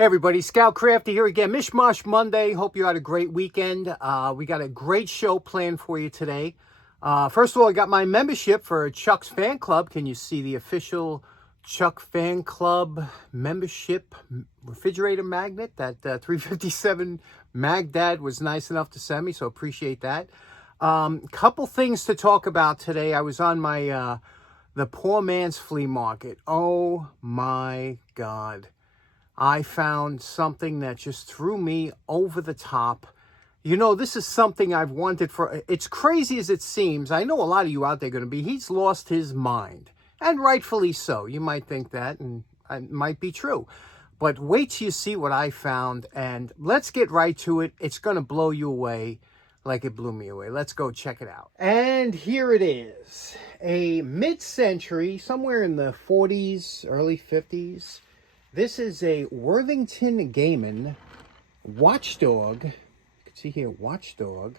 Hey everybody, Scout Crafty here again. Mishmash Monday. Hope you had a great weekend. We got a great show planned for you today. First of all, I got my membership for Chuck's Fan Club. Can you see the official Chuck Fan Club membership refrigerator magnet? That 357 Mag Dad was nice enough to send me, so appreciate that. Couple things to talk about today. I was on my the poor man's flea market. Oh my God. I found something that just threw me over the top. You know, this is something I've wanted for, it's crazy as it seems. I know a lot of you out there are going to be, he's lost his mind. And rightfully so. You might think that, and it might be true. But wait till you see what I found, and let's get right to it. It's going to blow you away like it blew me away. Let's go check it out. And here it is. A mid-century, somewhere in the 40s, early 50s. This is a Worthington Gamon Watchdog. You can see here, Watchdog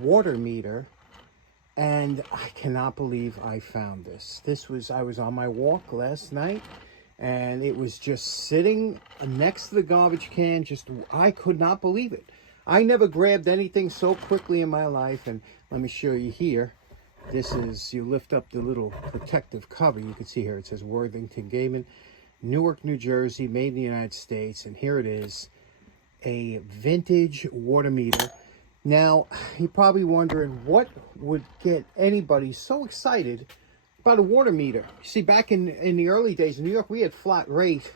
water meter. And I cannot believe I found this. I was on my walk last night, and it was just sitting next to the garbage can. I could not believe it. I never grabbed anything so quickly in my life. And let me show you here. This is, you lift up the little protective cover. You can see here, it says Worthington Gamon, Newark, New Jersey, made in the United States. And here it is, a vintage water meter. Now, you're probably wondering what would get anybody so excited about a water meter. You see, back in the early days in New York, we had flat rate,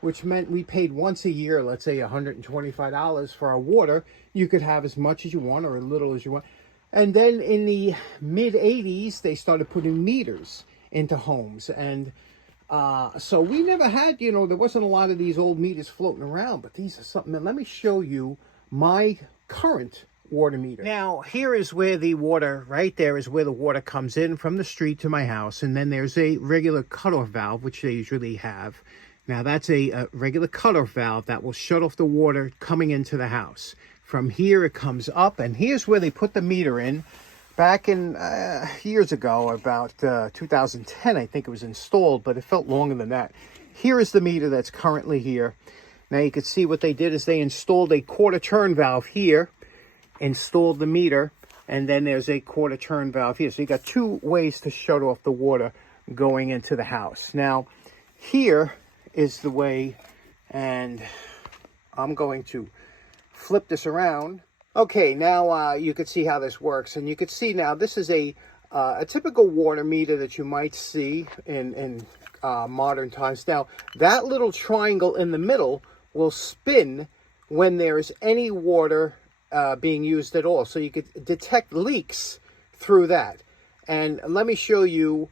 which meant we paid once a year, let's say $125 for our water. You could have as much as you want or as little as you want. And then in the mid-'80s, they started putting meters into homes. And so we never had, there wasn't a lot of these old meters floating around, but these are something that, let me show you my current water meter. Now, here is where the water, right there is where the water comes in from the street to my house. And then there's a regular cutoff valve, which they usually have. Now, that's a regular cutoff valve that will shut off the water coming into the house. From here, it comes up, and here's where they put the meter in. Back in years ago, about 2010, I think it was installed, but it felt longer than that. Here is the meter that's currently here. Now you can see what they did is they installed a quarter turn valve here, installed the meter, and then there's a quarter turn valve here. So you got two ways to shut off the water going into the house. Now, here is the way, and I'm going to flip this around. Okay, now you can see how this works, and you can see now this is a typical water meter that you might see in modern times. Now, that little triangle in the middle will spin when there is any water being used at all. So you could detect leaks through that. And let me show you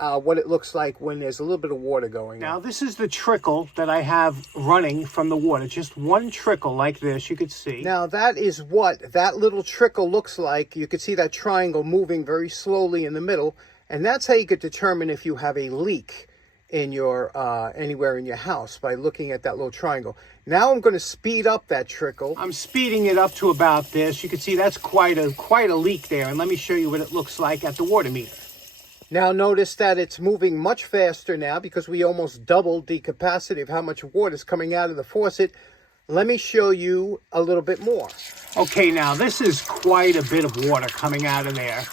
what it looks like when there's a little bit of water going on. Now, this is the trickle that I have running from the water. Just one trickle like this, you could see. Now, that is what that little trickle looks like. You could see that triangle moving very slowly in the middle. And that's how you could determine if you have a leak in your anywhere in your house, by looking at that little triangle. Now I'm going to speed up that trickle. I'm speeding it up to about this. You can see that's quite a leak there. And let me show you what it looks like at the water meter. Now notice that it's moving much faster now because we almost doubled the capacity of how much water is coming out of the faucet. Let me show you a little bit more. Okay, now this is quite a bit of water coming out of there.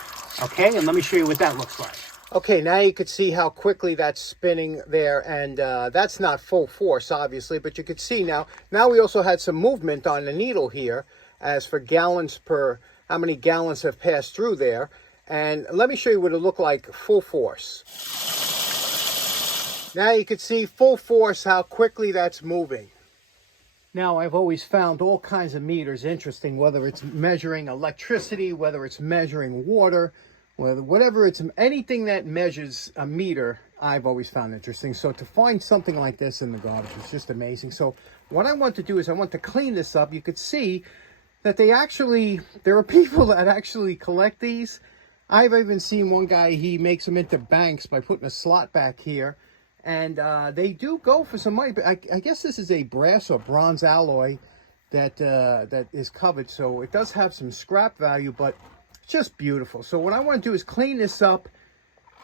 Okay, and let me show you what that looks like. Okay, now you can see how quickly that's spinning there, and that's not full force, obviously, but you can see now we also had some movement on the needle here as for gallons per, how many gallons have passed through there. And let me show you what it looked like full force. Now you can see full force how quickly that's moving. Now, I've always found all kinds of meters interesting, whether it's measuring electricity, whether it's measuring water, whatever it's, anything that measures a meter, I've always found interesting. So to find something like this in the garbage is just amazing. So what I want to do is I want to clean this up. You could see that there are people that actually collect these. I've even seen one guy, he makes them into banks by putting a slot back here. And they do go for some money. But I guess this is a brass or bronze alloy that is covered. So it does have some scrap value, but it's just beautiful. So what I want to do is clean this up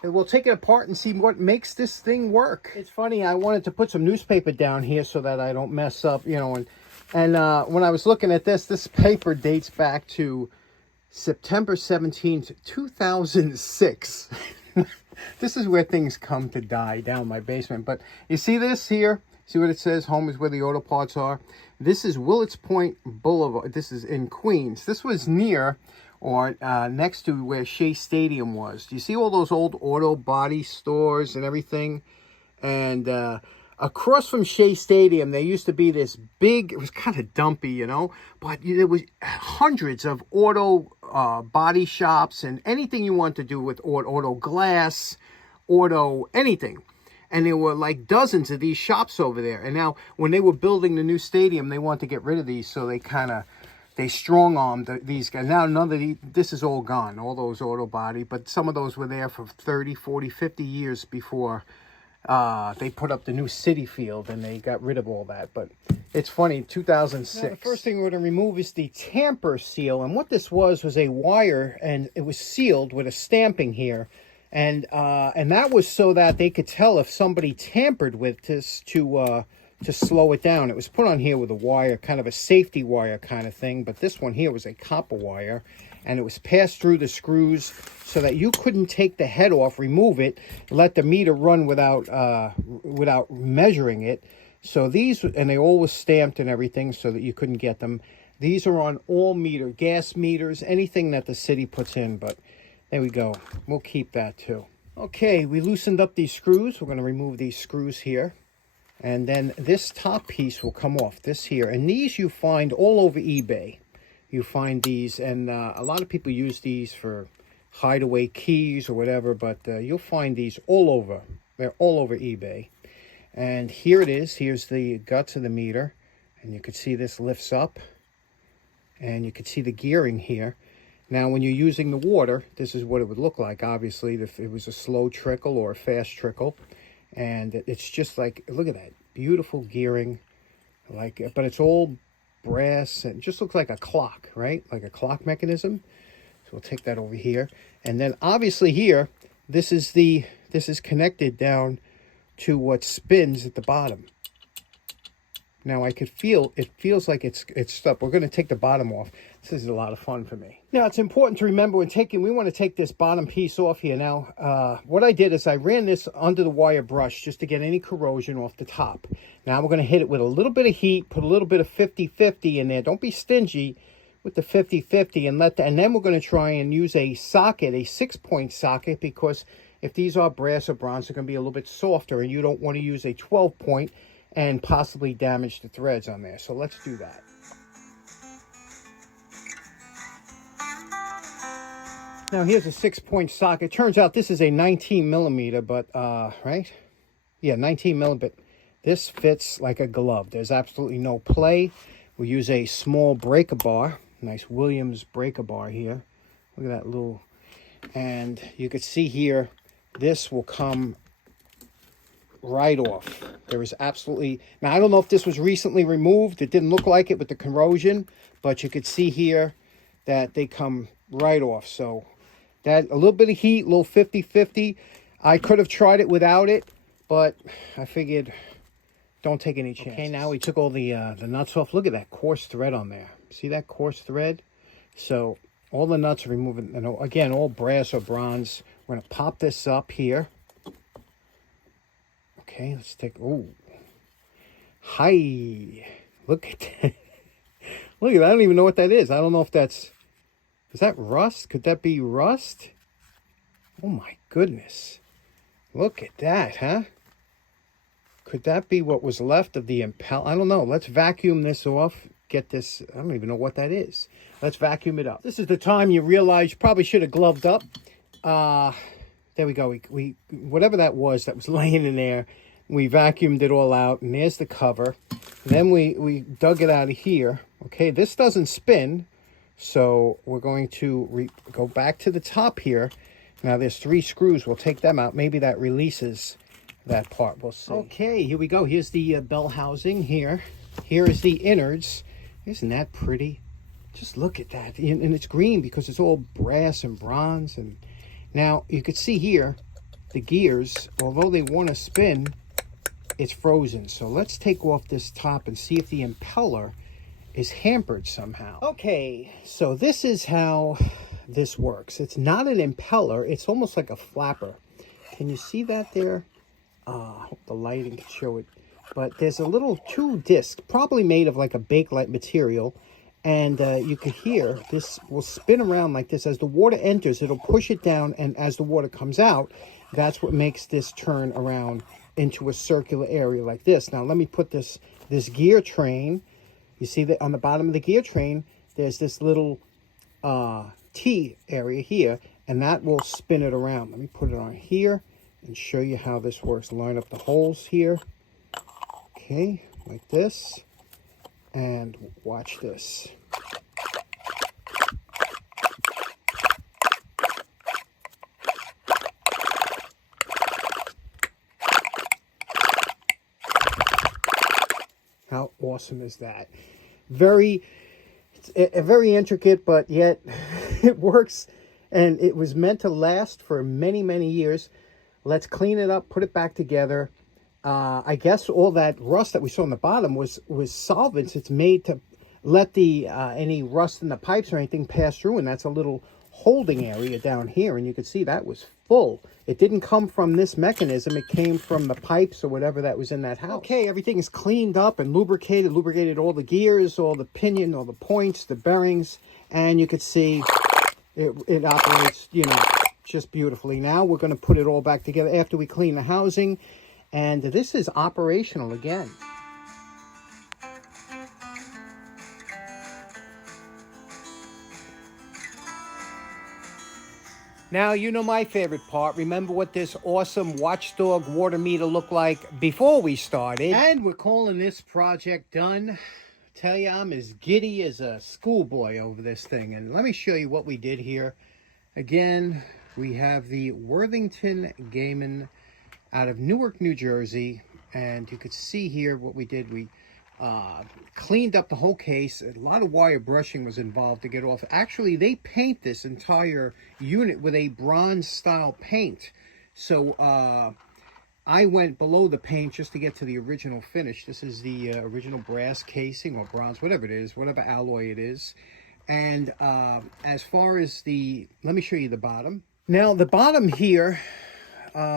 And we'll take it apart and see what makes this thing work. It's funny, I wanted to put some newspaper down here so that I don't mess up, you know, and when I was looking at this paper dates back to September 17th, 2006. This is where things come to die, down my basement. But you see this here? See what it says? Home is where the auto parts are. This is Willets Point Boulevard. This is in Queens. This was near or next to where Shea Stadium was. Do you see all those old auto body stores and everything? And across from Shea Stadium, there used to be this big, it was kind of dumpy, you know, but there was hundreds of auto body shops and anything you want to do with auto glass, auto anything. And there were like dozens of these shops over there. And now when they were building the new stadium, they wanted to get rid of these. So they strong-armed these guys. Now none of this is all gone, all those auto body. But some of those were there for 30, 40, 50 years before they put up the new City Field. And they got rid of all that. But it's funny, 2006. Now, the first thing we're going to remove is the tamper seal. And what this was a wire. And it was sealed with a stamping here. And that was so that they could tell if somebody tampered with this to slow it down. It was put on here with a wire, kind of a safety wire kind of thing. But this one here was a copper wire. And it was passed through the screws so that you couldn't take the head off, remove it, let the meter run without measuring it. So these, and they all was stamped and everything so that you couldn't get them. These are on all gas meters, anything that the city puts in. But there we go. We'll keep that too. Okay, we loosened up these screws. We're going to remove these screws here. And then this top piece will come off, this here. And these you find all over eBay. You find these, and a lot of people use these for hideaway keys or whatever, but you'll find these all over. They're all over eBay. And here it is. Here's the guts of the meter. And you can see this lifts up. And you can see the gearing here. Now, when you're using the water, this is what it would look like. Obviously, if it was a slow trickle or a fast trickle. And it's just like, look at that. Beautiful gearing. But it's all brass. And it just looks like a clock, right? Like a clock mechanism. So we'll take that over here. And then, obviously, here, this is connected down to what spins at the bottom. Now I could feel, it feels like it's stuck. We're going to take the bottom off. This is a lot of fun for me. Now it's important to remember when we want to take this bottom piece off here. Now, what I did is I ran this under the wire brush just to get any corrosion off the top. Now we're going to hit it with a little bit of heat, put a little bit of 50-50 in there. Don't be stingy with the 50-50 and then we're going to try and use a socket, a 6-point socket, because if these are brass or bronze, they're going to be a little bit softer and you don't want to use a 12-point and possibly damage the threads on there. So let's do that. Now here's a 6-point socket. Turns out this is a 19 millimeter, but, right? Yeah, 19 millimeter. This fits like a glove. There's absolutely no play. We use a small breaker bar. Nice Williams breaker bar here. Look at that little, and you can see here, this will come right off. There is absolutely, now I don't know if this was recently removed. It didn't look like it with the corrosion, but you could see here that they come right off. So that, a little bit of heat, a little 50-50. I could have tried it without it, but I figured don't take any chances. Okay, now we took all the nuts off. Look at that coarse thread on there. See that coarse thread? So all the nuts are removed. And again, all brass or bronze. We're going to pop this up here. Okay, let's take, oh, hi, look at that. Look at that, I don't even know what that is. I don't know if is that rust? Could that be rust? Oh my goodness. Look at that, huh? Could that be what was left of the impeller? I don't know. Let's vacuum this off. Get this, I don't even know what that is. Let's vacuum it up. This is the time you realize you probably should have gloved up. There we go. We whatever that was laying in there, we vacuumed it all out, and there's the cover. Then we dug it out of here. Okay, this doesn't spin, so we're going to go back to the top here. Now there's 3 screws. We'll take them out. Maybe that releases that part. We'll see. Okay, here we go. Here's the bell housing here. Here is the innards. Isn't that pretty? Just look at that. And it's green because it's all brass and bronze. And now you could see here, the gears, although they want to spin, it's frozen. So let's take off this top and see if the impeller is hampered somehow. Okay, so this is how this works. It's not an impeller, it's almost like a flapper. Can you see that there? I hope the lighting can show it. But there's a little two disc, probably made of like a bakelite material. And you can hear this will spin around like this. As the water enters, it'll push it down. And as the water comes out, that's what makes this turn around into a circular area like this. Now, let me put this gear train. You see that on the bottom of the gear train, there's this little T area here. And that will spin it around. Let me put it on here and show you how this works. Line up the holes here. Okay, like this. And watch this. How awesome is that? Very intricate, but yet it works, and it was meant to last for many, many years. Let's clean it up, put it back together. I guess all that rust that we saw on the bottom was solvents. It's made to let the any rust in the pipes or anything pass through, and that's a little holding area down here, and you can see that was full. It didn't come from this mechanism. It came from the pipes or whatever that was in that house. Okay, everything is cleaned up and lubricated all the gears, all the pinion, all the points, the bearings, and you could see it operates, you know, just beautifully. Now we're going to put it all back together after we clean the housing. And this is operational again. Now, you know my favorite part. Remember what this awesome Watchdog water meter looked like before we started. And we're calling this project done. Tell you, I'm as giddy as a schoolboy over this thing. And let me show you what we did here. Again, we have the Worthington Gamon out of Newark, New Jersey. And you could see here what we did. We cleaned up the whole case. A lot of wire brushing was involved to get off. Actually, they paint this entire unit with a bronze style paint. So I went below the paint just to get to the original finish. This is the original brass casing or bronze, whatever it is, whatever alloy it is. And as far as let me show you the bottom. Now, the bottom here,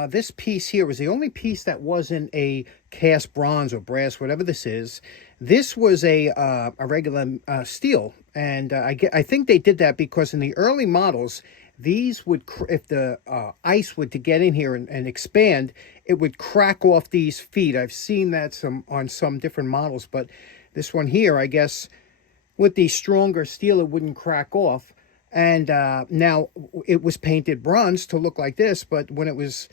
this piece here was the only piece that wasn't a cast bronze or brass, whatever this is. This was a regular steel, and I think they did that because in the early models, these would, if the ice would to get in here and expand, it would crack off these feet. I've seen that on some different models, but this one here, I guess, with the stronger steel, it wouldn't crack off. And now it was painted bronze to look like this, but when I was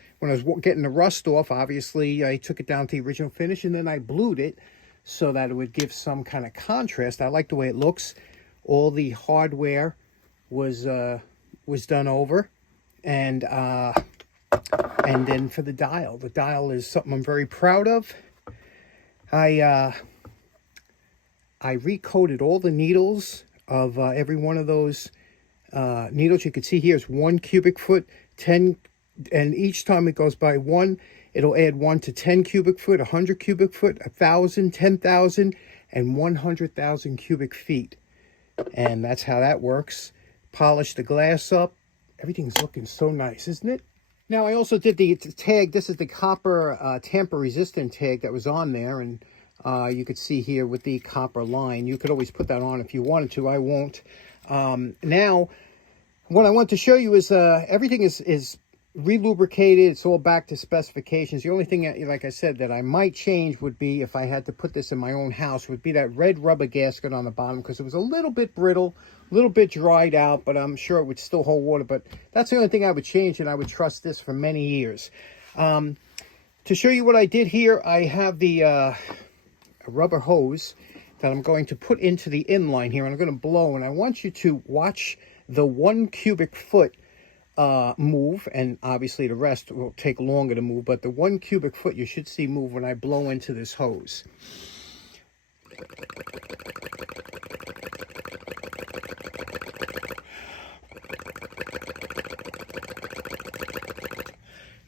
getting the rust off, obviously I took it down to the original finish, and then I blued it so that it would give some kind of contrast. I like the way it looks. All the hardware was done over, and then for the dial is something I'm very proud of. I recoated all the needles of every one of those needles. You can see here is 1 cubic foot, 10, and each time it goes by 1, it'll add 1 to 10 cubic foot, 100 cubic foot, 1,000, 10,000, and 100,000 cubic feet. And that's how that works. Polish the glass up. Everything's looking so nice, isn't it? Now, I also did the tag. This is the copper tamper-resistant tag that was on there, and you could see here with the copper line. You could always put that on if you wanted to. I won't. Now, what I want to show you is everything is relubricated. It's all back to specifications. The only thing, like I said, that I might change would be, if I had to put this in my own house, would be that red rubber gasket on the bottom, because it was a little bit brittle, a little bit dried out, but I'm sure it would still hold water. But that's the only thing I would change, and I would trust this for many years. To show you what I did here, I have the rubber hose that I'm going to put into the inline here, and I'm going to blow, and I want you to watch the 1 cubic foot move, and obviously the rest will take longer to move, but the 1 cubic foot you should see move when I blow into this hose.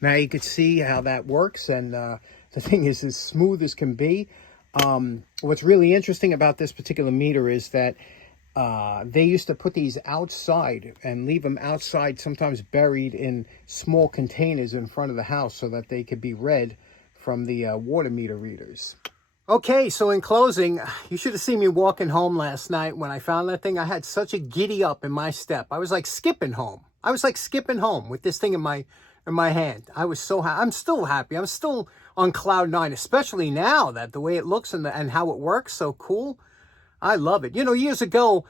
Now you can see how that works, and the thing is as smooth as can be. What's really interesting about this particular meter is that they used to put these outside and leave them outside, sometimes buried in small containers in front of the house so that they could be read from the water meter readers. Okay, so in closing, you should have seen me walking home last night when I found that thing. I had such a giddy up in my step. I was like skipping home. I was like skipping home with this thing in my hand. I was so happy. I'm still happy. I'm still on cloud nine, especially now that the way it looks and how it works, so cool. I love it. You know, years ago,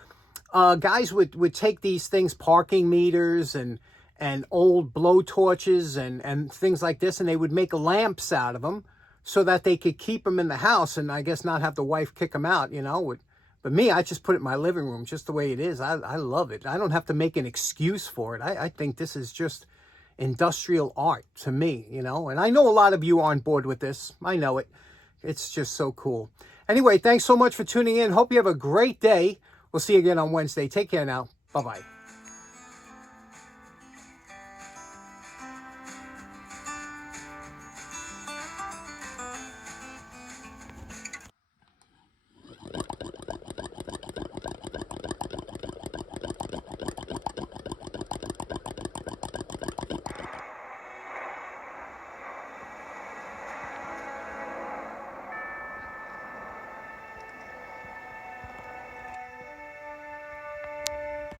guys would take these things, parking meters and old blow torches and things like this, and they would make lamps out of them so that they could keep them in the house and I guess not have the wife kick them out, you know. But me, I just put it in my living room just the way it is. I love it. I don't have to make an excuse for it. I think this is just industrial art to me, you know. And I know a lot of you are on board with this. I know it. It's just so cool. Anyway, thanks so much for tuning in. Hope you have a great day. We'll see you again on Wednesday. Take care now. Bye-bye.